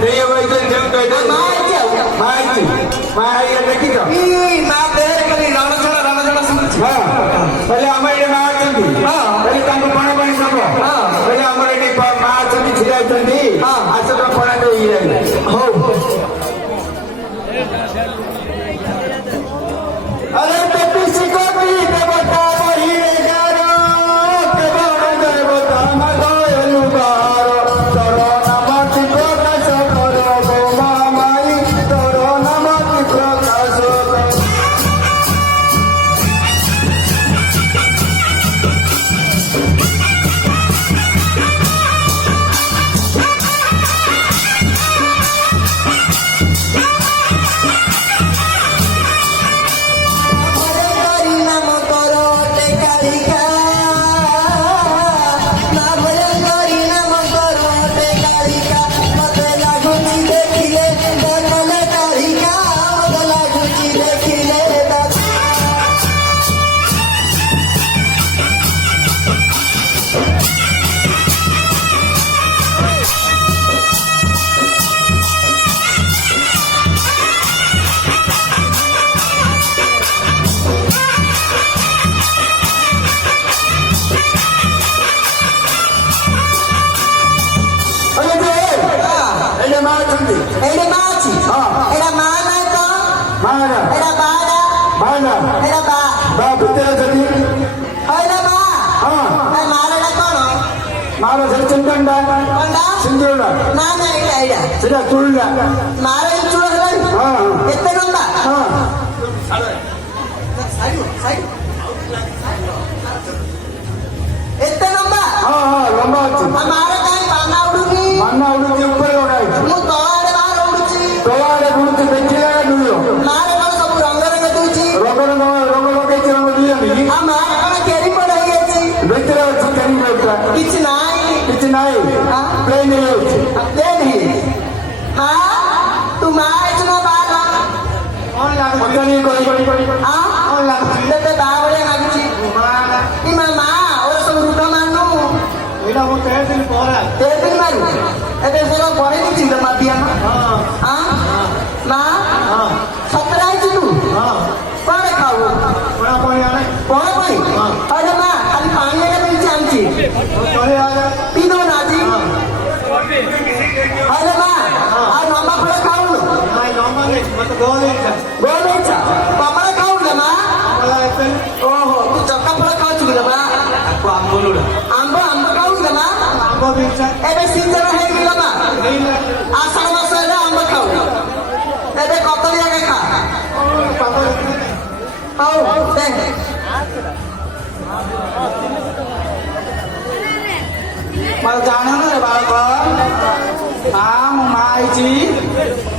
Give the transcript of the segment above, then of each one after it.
ଦେଇ ବଇଛନ୍ତି ଯୋଉ କହିଲେ ମା ହେଇଛି ମା ହେଇଗଲେ ଦେଖିଛ ମା ଦେହରେ ଖାଲି ରଣ ଝଣ ଶୁଣୁଛି। ହଁ କହିଲେ ଆମ ଏଠି ମା ଅଛନ୍ତି କହିଲେ ତାଙ୍କୁ ପଣା ପାଣି ଦବ କହିଲେ ଆମର ଏଠି ମା ଅଛନ୍ତି ଛିଡ଼ା ହେଇଛନ୍ତି ଆସ ତ ପଣା ଦେଇ ହଉ अरे किसी को भी देवता वही गारो केवल देवता मगोयलु गारो तोरो नमति प्रकाश करो गो माई तोरो नमति प्रकाश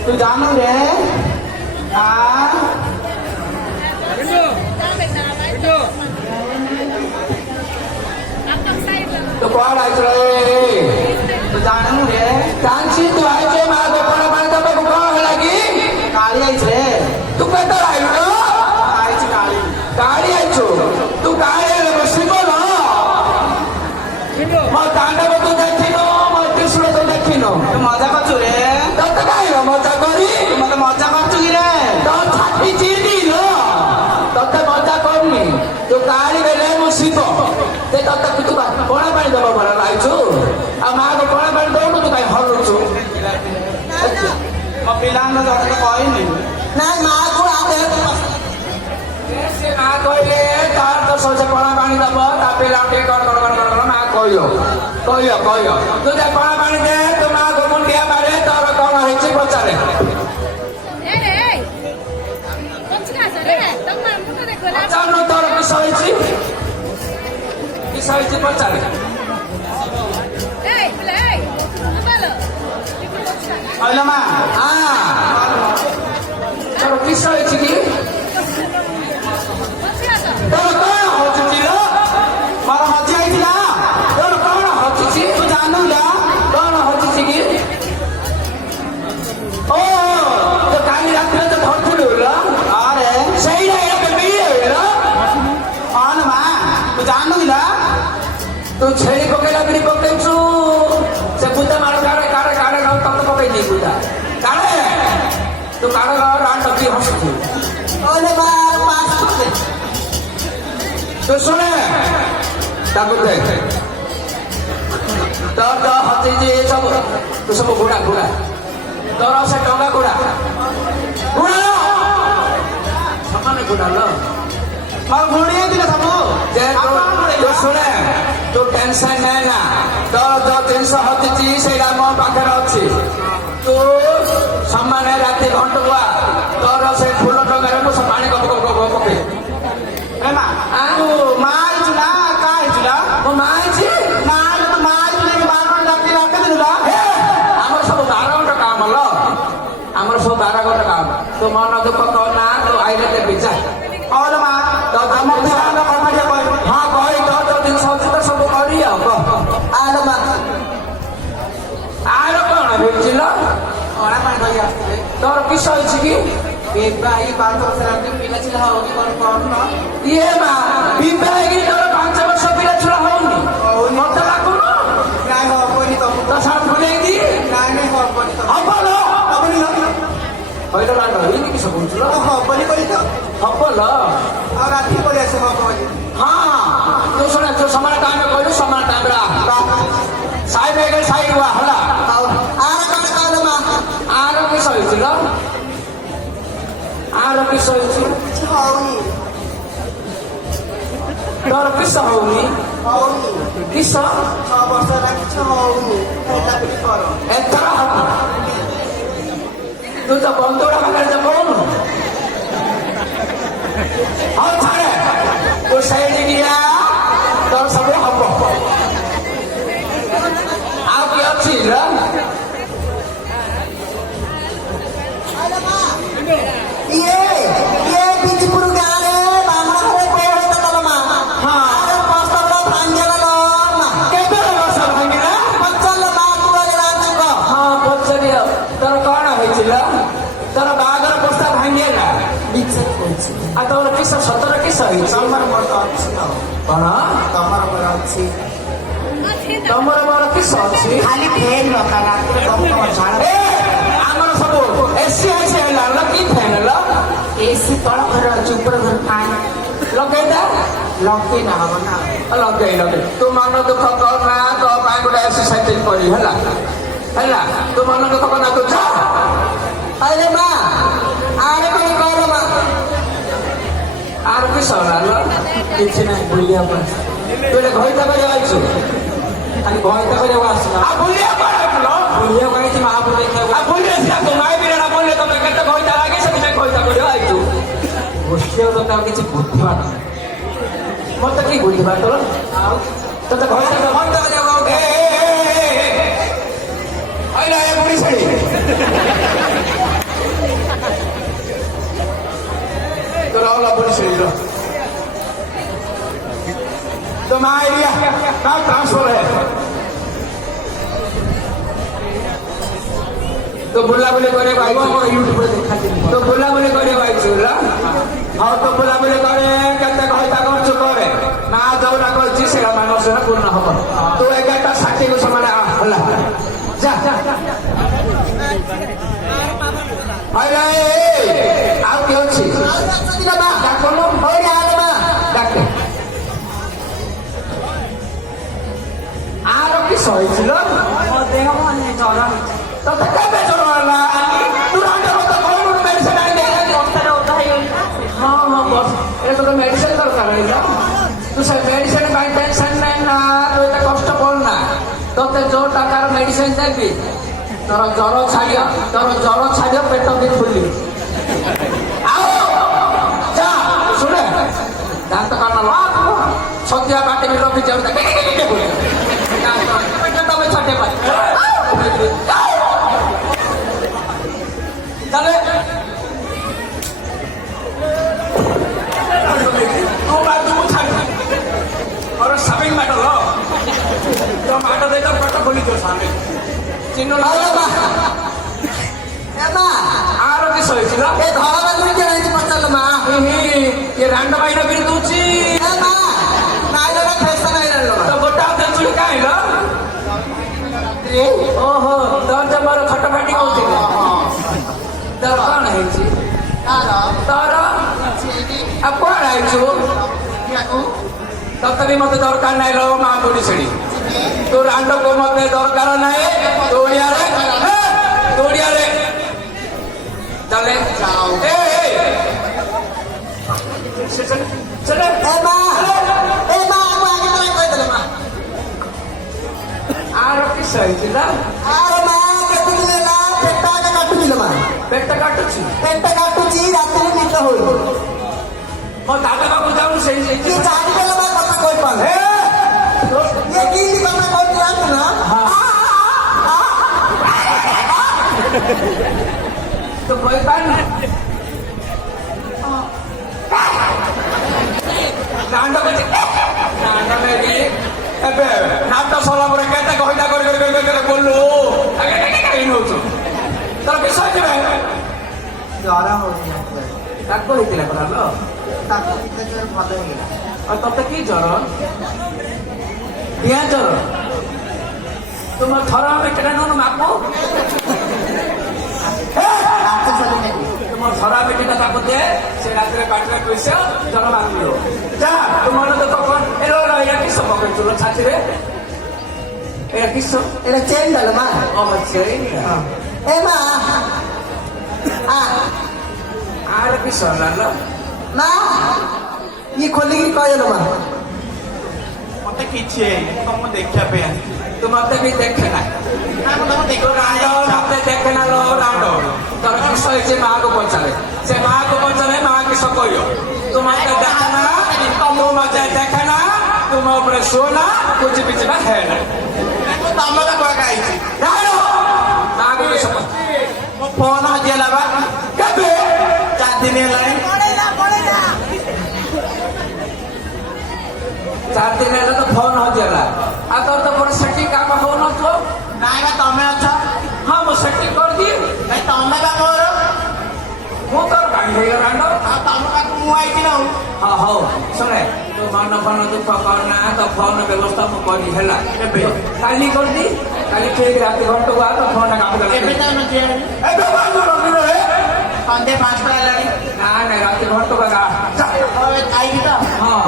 तू जानू रे तो कौन आई तू जानू रे कांची तू आई छे मां को पड़ा पानी तब को कौन लगी काली आई छे तू केतर आई रो आई छी काली आई छो तू काली रे बसी बोलो मो तांडव तो देखिनो मो त्रिशूल तो देखिनो तू मजा करछु रे तत काई रो मजा करी तू मते मजा करछु की रे तो छाती चिरदी लो तत मजा करनी तू काली बेले मो शिव ते तत तू कोणा पानी दबा भरा लाइछु आ मां को कोणा पानी दउनु तू काई हलुछु म पिलान न जने कहइनी ना मां को आते से मां कहले तार तो सोचे कोणा पानी दबा ता पिला के कर मां कहयो तू जे कोणा पानी दे तू मां को मुंडिया मारे तोर कोण हेछि पचारे ए रे पचका रे तम मुंड देखो ला चालो तोर किसाइछि पचारे ए बोले ए बोलो आइला मा तोर किसाइछि की पचका तोर कोण होछि रो मारा मजा आइला तोर कोण होछि तू जानू ला कोण होछि की ओ तो काली रात में तो धरथुलु रो अरे सही रे ए बेबी रो आन मा तू जानू ला तू छेड़ी पकेला बिड़ी पकेछु से बुता मारो कारे कारे कारे तत पके दी बुता କାଳେ ତୁ କାଳେ ରାଣ୍ଡ କି ହସୁଛୁ ଓଲେ ମା ପାସ୍ କରିଦେ ତୁ ଶୁଣେ ତାକୁ ଦେଖ ତୋର ହତିଛି ସବୁ ତୁ ସବୁ ଘୋଡ଼ା ଘୋଡ଼ା ତୋର ସେ ଟଙ୍କା ଘୋଡ଼ା ଘୋଡ଼ା ସମାନେ ଘୋଡ଼ା ଲ ଘୋଡ଼ିଏ ଦିଲେ ସବୁ ଯେ ତୁ ଶୁଣେ ତୁ ଟେନସନ ନେ ନା ତୋର ଯୋଉ ଜିନିଷ ହତିଛି ସେଇଟା ମୋ ପାଖରେ ଅଛି ତୁ ସମାନେ ରାତି ଘଣ୍ଟୁଆ ତୋର ସେ ଫୁଲ ଟଙ୍କାରେ ମୁଁ ସେ ପାଣି ପକେଇ ଏ ମା ତୁ ମା ହେଇଛୁ ନା କା ହେଇଛୁ ନା ମୋ ମା ହେଇଛି ମା ହେଲେ ତୁ ମା ହେଇଛୁ ନେଇକି ବାର ଘଣ୍ଟା ରାତି ରାଖି ଦେଲୁ ଆମର ସବୁ 12 ଘଣ୍ଟା କାମ ଲ ଆମର ସବୁ 12 ଘଣ୍ଟା କାମ ତୁ ମନ ଦୁଃଖ କର ନା ତୁ ଆଇଲେ ଦେବି ଯା ଓଲେ ମା ତ ଆମ ଧ୍ୟାନ କଥା ଟିକେ କହିବୁ ହଁ କହି ତ ଯୋଉ ଜିନିଷ ଅଛି ତ ସବୁ କରି ଆଉ କହ ଆଲୋ ମା ଆର କଣ ହେଇছিল ଅଣା ପାଣି ଧରି ଆସିଥିଲେ ତୋର କିସ ହେଇଛି କି ଏବେ ଏଇ 5 ବର୍ଷ ରାତି ପିଲା ଥିଲା ହଉନି କଣ କରୁନ ଇଏ ମା ବିବାହ ହେଇକି ତୋର 5 ବର୍ଷ ପିଲା ଛୁଆ ହଉନି ମତେ ଲାଗୁନ ନାଇଁ ହବନି ତମକୁ ତ ସାର୍ ଭୁଲେଇକି ନାଇଁ ନାଇଁ ହବନି ହବ ଲ ହବନି ହଇଲ ଲାଗ ହେଇନି କିସ କହୁଥିଲ ହବନି କରି ତ ହବ ଲ ଆଉ ରାତି କରି ଆସିବ ହବନି ହଁ ତୁ ଶୁଣେ ତୁ ସମାନ ଟାଇମ୍ କହିଲୁ ସମାନ ଟାଇମ୍ ରା ସାଇଡ୍ ହେଇଗଲେ ସାଇଡ୍ ହୁଆ ହେଲା ଆଉ ଆର କଣ କହିଲ ମା ଆର କିସ ହେଇছিল ଆର କିସ ହେଇଛି ହଉନି ତୋର କିସ ହଉନି ହଉନି କିସ 6 ବର୍ଷ ହେଲା କିଛି ହଉନି ହେଲା କିଛି କର ଏଥର ହବ ତୁ ତ ବନ୍ଧୁରା ପାଖରେ ଯେ ପଳୁନୁ ହଉ ଛାଡେ ତୁ ସେଇଠି ଗିଆ ତୋର ସବୁ ହବ ଆଉ କି ଅଛି ର ये बिजपुर गाँव बामण घरे कोई होता तल मा अरे पस्तल भांगेला लो मा କେବେ ବର୍ଷ ଭାଙ୍ଗିଲା पचल मा तुले राजुग ହଁ ପଚାରିଅ ତୋର କଣ ହେଇছিল ତୋର ବାହାଘର ପ୍ରସ୍ତାବ ଭାଙ୍ଗିଗଲା बिचर कोछि ଆଉ ତୋର କିସ ସତର କିସ ହେଇଛି तमर मोर तो अछि न କଣ तमर मोर अछि ତମର ମୋର କିସ ଅଛି खाली फेन रखा रात में कम कम झाड़ ଏ ଆମର ସବୁ ଏସି ଆଇସି ହେଲା ଲ କି ଫ୍ୟାନ୍ ଲ एसी तळ घर अछि ऊपर घर फैन ଲଗେଇଦା लगे ना हबो ना ଲଗେଇ ତୁ ମନ ଦୁଃଖ କର ନା ତୋ ପାଇଁ ଗୋଟେ ଏକ୍ସରସାଇଜ କରି ହେଲା ହେଲା ତୁ ମନ ଦୁଃଖ କର ନା ତୁ ଯା अरे मा आरे कोन कहलो मा আর কি সরাল କିଛି ନାହିଁ ବୁଲିବା ପାଇଁ ତୁ ଏଠି ଘଇତା କରିବା ଆଇଛୁ ଖାଲି ଭୟତା କରିବାକୁ ଆସିଲା ଆଉ ବୁଲିବା କୁଆଡେ ଆଇଥିଲ ବୁଲିବାକୁ ଆଇଛି ମହାପୁର ଦେଖିବାକୁ ଆଉ ବୁଲି ଆସିଲା ତୁ ମାଇ ବିରାଣା ବললে ତମେ କେତେ ଘଇତା ଲାଗେ ସେଥିପାଇଁ ଘଇତା କରିବା ଆଇଛୁ ଗୋଷ୍ଠୀର ତ କିଛି ବୁଦ୍ଧିବାଟ ମତେ କି ବୁଝିବା ତୋର ଆଉ ତତେ ଘଇତା ଘଇତା କରିବାକୁ ଆଇଲା ଏ ବୁଢୀ ଶାଢୀ তোরা হলা পুলিশ তো মা এরিয়া কার ট্রান্সফার है তো বুলাবুলি করে ভাই ୟୁଟ୍ୟୁବରେ ଦେଖାଥିଲି তো ବୁଲାବୁଲି করে ଭାଇ ଚୁଲା ଆଉ ତ ବୁଲାବୁଲି করে କେତେ ଘଇତା ଖର୍ଚ୍ଚ করে ନା ଯୋଉଟା କରିଛି ସେଇଟା ମାନସିକ ପୂର୍ଣ୍ଣ ହବ ତୁ 11ଟା 60କୁ ସମାନ ହେଲା ଯା ଆଇଲା ଆଉ କିଏ ଅଛି ଡାକନୁ ଡାକେ ଆର କି ସହିছিল ମୋ ଦେହ ମାନେ ଜ୍ୱର ହେଇଛି ତତେ କେବେ ଜ୍ୱର ହେଲା ତୁ ରାଣ୍ଡ ମତେ କଣ ମେଡିସିନ ଆଣି ବର୍ଷାରେ ଓଦା ହେଇଗଲି ହଁ ହଁ ବସ୍ এটা তোর মেডিসিন দরকার হইল তু সে মেডিসিন পাই টেনশন নাই না তুই এত কষ্ট কর না তোতে যে টাকার মেডিসিন দেবি তোর জ্বর ছাড়িও পেট দিয়ে ফুললি আও যা শুনে দান্ত কানা লাভ সন্ধ্যা কাটে বি লোক যাও দেখে দেখে বলে পেট তবে ছাটে পাই তাহলে और शॉपिंग मैटर लो तो मैटर दे तो पेट खोली तो सामने चिन्ह लो ଏମା आरो की सही ছিল ଏ ଧଳା ବାଲୁରି କିଏ ହେଇଛି ପଚାରିଲ ମା ये रांड बाइना बिर दूची ଏମା ନାଇଲଟା ଫେସନ ହେଇଗଲ तो गोटा चुड़ी काहे लो ओहो तो जबर खटपाटी कहते ହେଇଛୁ ତତେ ବି ମତେ ଦରକାର ନାହିଁ ଲୋ ମା ବୁଢୀ ଛେଳି ତୋ ରାଣ୍ଡକୁ ମତେ ଦରକାର ନାହିଁ ତୋ ଓଡିଆରେ ଚାଲେ ଚଲେ ଏ ମା ମୁଁ ଆଗେ ତୋରା କହିଦେଲେ ମା ଆର କିସ ହେଇଥିଲା ଆରେ ମା କେତେ ଦିନ ହେଲା ପେଟ ଆଗେ କାଟୁছিল ମା ପେଟ କାଟୁଛି ପେଟ କାଟୁଛି ରାତିରେ ନିଦ ହଉନି ମୋ ଦାଦା ପାଖକୁ ଯାଉନୁ ସେଇ କିଏ ଜାଣିଦେଲେ ମା କଥା କହିପାରୁନି ଇଏ କେମିତି କଥା କହୁଛି ଜାଣିଛୁ ନା ତୁ କହିପାରୁନି ଦାଣ୍ଡ କରୁଛି ଦାଣ୍ଡ ନେବି ଏବେ ନାଟ ସରିଲା ପରେ କେତେ କହିଟା କରି ବୋଲୁ ନଉଛୁ ତୋର ବିଷ ଯିବେ ଜ୍ୱର ହଉଛି ତାକୁ ହେଇଥିଲା ପରା ଲୋ ତାକୁ ଟିକେ ଭଲ ହେଇଗଲା ଆଉ ତତେ କି ଜ୍ୱର ଡିଆଁ ଜ୍ୱର ତୁମ ଥର ଆମେ କେଟା ନଉନୁ ମାପୁ ତୁମ ଥରା ମିଟିଟା ତାକୁ ଦେ ସେ ରାତିରେ ପାଟିରେ ପଇସା ଜ୍ୱର ମାରିବ ଯା ତୁମର ତ ଏଇଟା କିସ ପକେଇଛୁ ଲୋ ଛାତିରେ ଏଇଟା କିସ এটা চেন গেল মা এ মা আর কিস ହେଲା ଲୋ মা ই ଖୋଲିକି କହିଲ ମା ମତେ କିଛି ହେଇନି ତମ ଦେଖିବା ପାଇଁ ଆସିଛି ତୁ ମତେ ବି ଦେଖେ ନା ତୁ ରାଣ୍ଡ ମତେ ଦେଖେ ନା ଲୋ ରାଣ୍ଡ ତୋର କିସ ହେଇଛି ମାଆକୁ ପଚାରେ ସେ ମାଆକୁ ପଚାରେ ମା କିସ କହିବ ତୁ ମତେ ଦେଖେ ନା ତୁ ମତେ ଦେଖେ ନା ତୁ ମୋ ଉପରେ ଶୁଅ ନା କୁଚି ପିଚି ନା ହେ ନା ତମେ ତ କୁଆକା ହେଇଛି ରାଣ୍ଡ ମାଆକୁ କିସ ମୋ ଫୋନ ହଜିଗଲା ବା କେବେ 4 ଦିନ ହେଲାଣି 4 ଦିନ ହେଲା ତ ଫୋନ ହଜିଗଲା ଆଉ ତୋର ତ ମୋର ସେଠି କାମ ହଉନଥିବ ନାଇଁ ବା ତମେ ଅଛ ହଁ ମୁଁ ସେଠି କରିଦିଏ ଭାଇ ତମେ ବା ମୋର ମୁଁ ତୋର କାହିଁ ହେଇଗଲାଣ୍ଡ ଆଉ ତମ ପାଖକୁ ମୁଁ ଆଇଛି ନା ହଁ ହଉ ଶୁଣେ ତୁ ମନ ଫୋନ ଦୁଃଖ କରନା ତ ଫୋନ ବ୍ୟବସ୍ଥା ମୁଁ କରି ହେଲା ଏବେ କାଲି କରିଦି କାଲି ଠିକ ରାତି ଘଣ୍ଟକୁ ଆ ତ ଫୋନ କାମ ଏବେ କଲେ ତ ନଥିବ ଏବେ ବାହାରୁ ରଖିଲେ ସନ୍ଧ୍ୟା 5ଟା ହେଲାଣି ନା ନାଇଁ ରାତି ଘଣ୍ଟକୁ ଆ ଆଇବି ତ ହଁ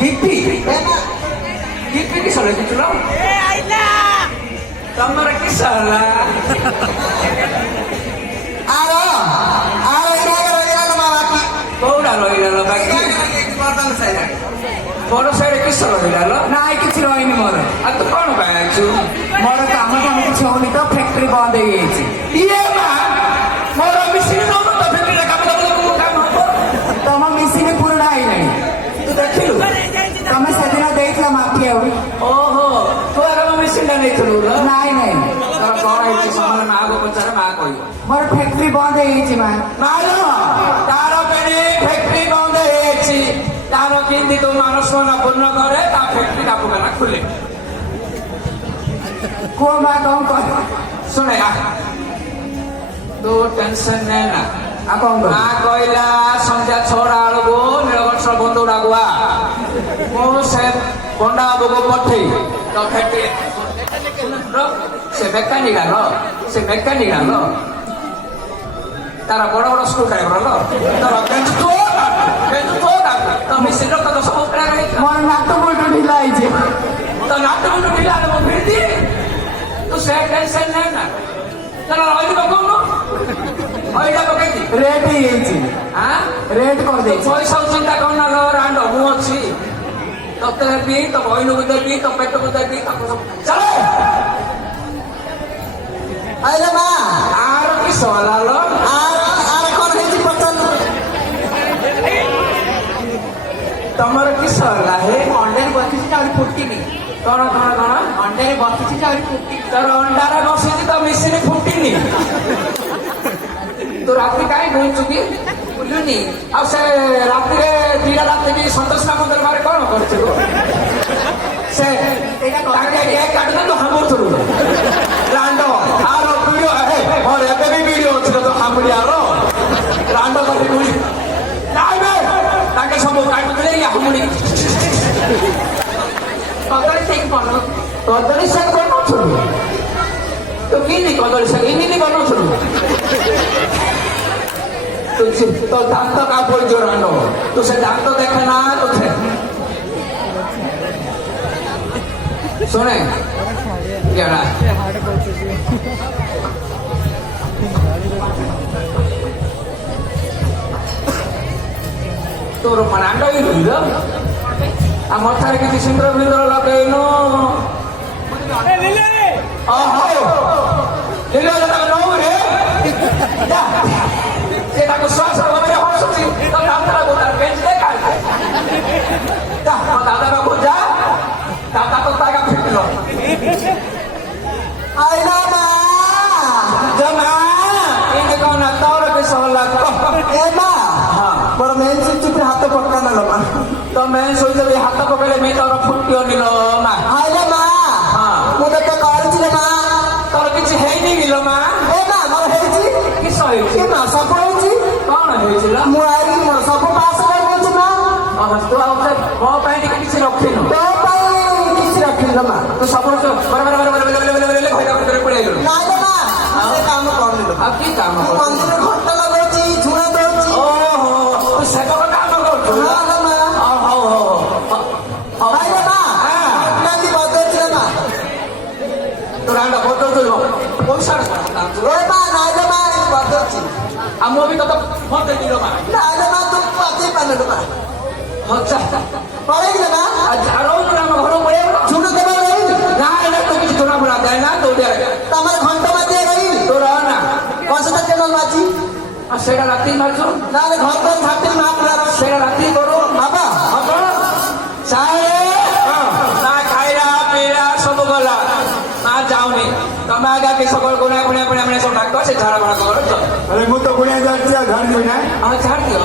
ଗିପି ଏ ମା ଗିପି କିସ ଲେଖିଥିଲ ତମର କିସ ହେଲା ଆର ଏଇଟା ରହିଗଲା ମା ବାକି କୋଉଟା ରହିଲା ବାକି ବର୍ତ୍ତମାନ ସାଇଲାଣି ବଡ ସାଇଡ୍ କିସ ରହିଲା ନାଇଁ କିଛି ରହିନି ମୋର ଆଉ ତୁ କଣ ପାଇଁ ଆଛୁ ମୋର କାମ କିଛି ହଉନି ତ ଫ୍ୟାକ୍ଟ୍ରି ବନ୍ଦ ହେଇଯାଇଛି ଇଏ ମା ମୋର ମିଶିକି ନଉନ ତ ଫେରିଲେ କାମ ହବ ତମ ମେସିନ୍ ପୁରୁଣା ହେଇଲାଣି ତୁ ଦେଖିଲୁ ତମେ ସେଦିନ ଦେଇଥିଲ ମାଫିଆ ଓହୋ ତୁ ଆଗ ମିଶିଟା ନେଇଥିଲୁ ନାଇଁ ନାଇଁ ତୋର କଣ ହେଇଛି ସମୟ ମାଆକୁ ପଚାରେ ମା କହିବ ମୋର ଫ୍ୟାକ୍ଟ୍ରି ବନ୍ଦ ହେଇଯାଇଛି ମା ମାର ତାର କେଣି ଫ୍ୟାକ୍ଟ୍ରି ବନ୍ଦ ହେଇଯାଇଛି ତାର କେମିତି ତୁ ମାନସ୍ମରଣ ପୂର୍ଣ୍ଣ କରେ ତା ଫ୍ୟାକ୍ଟ୍ରି କାପୁକାନା ଖୋଲେ କୁହ ମା କଣ କର ଶୁଣେ ତୁ ଟେନସନ ନେ ନା ଆଉ କଣ କର ମା କହିଲା ସନ୍ଧ୍ୟା 6ଟା ବେଳକୁ ନୀଳକଣ୍ଠର ବନ୍ଧୁ ଡାକୁଆ ମୁଁ ସେ ପଣ୍ଡା ବାବୁକୁ ପଠେଇ ତ ଫ୍ୟାକ୍ଟ୍ରି ସେ ମେକାନିକ ଆଲ ତାର ବଡ ବଡ ସ୍କ୍ରୁ ଡ୍ରାଇଭର ତୋର ତ ମିଶିଲ ତ ସବୁ ମୋର ନାଟ ବୋଲ୍ଟ ଢିଲା ହେଇଛି ତ ନାଟ ମୁଣ୍ଡ ଢିଲା ମୁଁ ଫିରିଦି ତୁ ସେ ଟେନସନ ନେ ନା ତାର ରହିଲି ପକଉନୁ ଏଇଟା ପକେଇକି ରେଟ୍ ହେଇଯାଇଛି ରେଟ୍ କରିଦେଇଛି ପଇସା ଚିନ୍ତା କରନା ଲୋ ରାଣ୍ଡ ମୁଁ ଅଛି ତତେ ଦେବି ତୋ ବହିନକୁ ଦେବି ତୋ ପେଟକୁ ଦେବି ତାକୁ ସବୁ ଚାଲେ ଆରେ ମା ଆର କି ସଲା ଲୋ ଆର କଣ ହେଇଛି ପଚାର ତମର କି ସଲା ହେ ଅଣ୍ଡାରେ ବସିଛି ଆହୁରି ଫୁଟିନି କଣ ଅଣ୍ଡାରେ ବସିଛି ଆହୁରି ଫୁଟିନି ତୋର ଅଣ୍ଡାରେ ବସିଛି ତ ମିଶିନି ଫୁଟିନି ତୁ ରାତି କାହିଁ ବୁଲୁଛୁ କି ବୁଲୁନି ଆଉ ସେ ରାତିରେ 2ଟା ରାତିକି ସନ୍ତୋଷ ମନ୍ଦିର ବାହାରେ କଣ କରିଥିଲୁ ସେ ତାଙ୍କେ କେକ୍ କାଟୁଥିଲୁ ହାମୁଥିଲୁ ରାଣ୍ଡ ଆର ଭିଡିଓ ମୋର ଏବେ ବି ଭିଡିଓ ଅଛି ତ ହାମୁଡିଆର ରାଣ୍ଡ କରି ଗୁଳି ନାଇଁ ତାଙ୍କେ ସବୁ କାଟୁଥିଲେ ଇଏ ହାମୁଡି କଦଳୀ ସେକ୍ ବନଉଥିଲୁ ତୁ କିନି କଦଳୀ ସେକ୍ ଇନି ବନଉଥିଲୁ তো দান্ত কাপড় জোরানো তো সে দান্ত দেখে না তো শোনে কেনা তোর মানাটা রইল আমার ঠারে কিছু সিন্দুর বিন্দুর লগাইন সেটাকে শ্বাস হসুছি দাদা বোঝার বেঞ্চ দেখায় দাদা বোঝা দাদা তো টাকা ফিরল আইলা মা জমা ini kau nak tahu lagi soal aku এ মা বড় মেন চিপচিপের হাতে পটকা না মা তো মেন সইতে এই হাত পকেলে মে তোর ফুটিও নিল মা আইলা মা মোটা তো করছিল মা তোর কিছু হেইনি নিল মা এ মা মোর হেইছি কি সইছি কি মা সব হেইছি কোন হয়েছিল ମୁଁ ଆଇଲି ମୋର ସବୁ ପାସ୍ କରିଦେଇଛି ମା ତୁ ଆଉ ମୋ ପାଇଁ ଟିକେ କିଛି ରଖିନୁ ତୋ ପାଇଁ କିଛି ରଖିଲ ମା ତୁ ସବୁ ଘର ଭିତରେ ପଳେଇଲୁ ନାଇଁ ମା ସେ କାମ କରୁନି ଆଉ କି କାମ ମୁଁ କରୁଛୁ? ମନ୍ଦିରରେ ଘଣ୍ଟା ଲଗଉଛି ଝୁଣା ଦଉଛି ଓହୋ ତୁ ସେବକ କାମ କରୁଛୁ ହଁ ଲୋ ମା ହଉ ଆଇଲା ମା ନାନ୍ତି ବଦଳୁଛି ମା ତୁ ରାଣ୍ଡ ବଦଳୁଛୁ ପଇସା ଏ ମା ନାଇଁ ମା ବଦଳୁଛି ଆଉ ମୁଁ ବି ତତେ ମତେ ଦିଲ ମା ନାଇଁ ମା ତୁ ପାଚେଇ ପାରିଲୁ ମା ହଚ୍ଛା ପଳେଇଲେ ମା ଆଉ ଝାଡଉଛୁ ଆମ ଘର ପଳେଇବ ଝୁଣା ଦେବା ରହିଲି ନା ଏଇଟା ତୁ କିଛି ଜଣା ପଡା ଦେଏ ନା ତୁ ତମର ଘଣ୍ଟା ମାତିଆ ରହିଲି ତୁ ରହ ନା କଷଟା କେନ ମାଛି ଆଉ ସେଇଟା ରାତି ମାରୁଛୁ ନାହେଲେ ଘର ଘର ଥାପି ମା ପୁରା ସେଇଟା ରାତି କରୁ ବାବା ହବ ସାହେବ ନା ଖାଇଲା ପିଇଲା ସବୁ ଗଲା ମା ଯାଉନି ତମେ ଆଗା କି ସକାଳ ଗୁଣା ସବୁ ଡାକ ସେ ଝାଡା ଫାଡା କର અરે હું તો ગુણ્યા જાત છે, જાણજો ને ଆଉ ଛାଡି ଦିଅ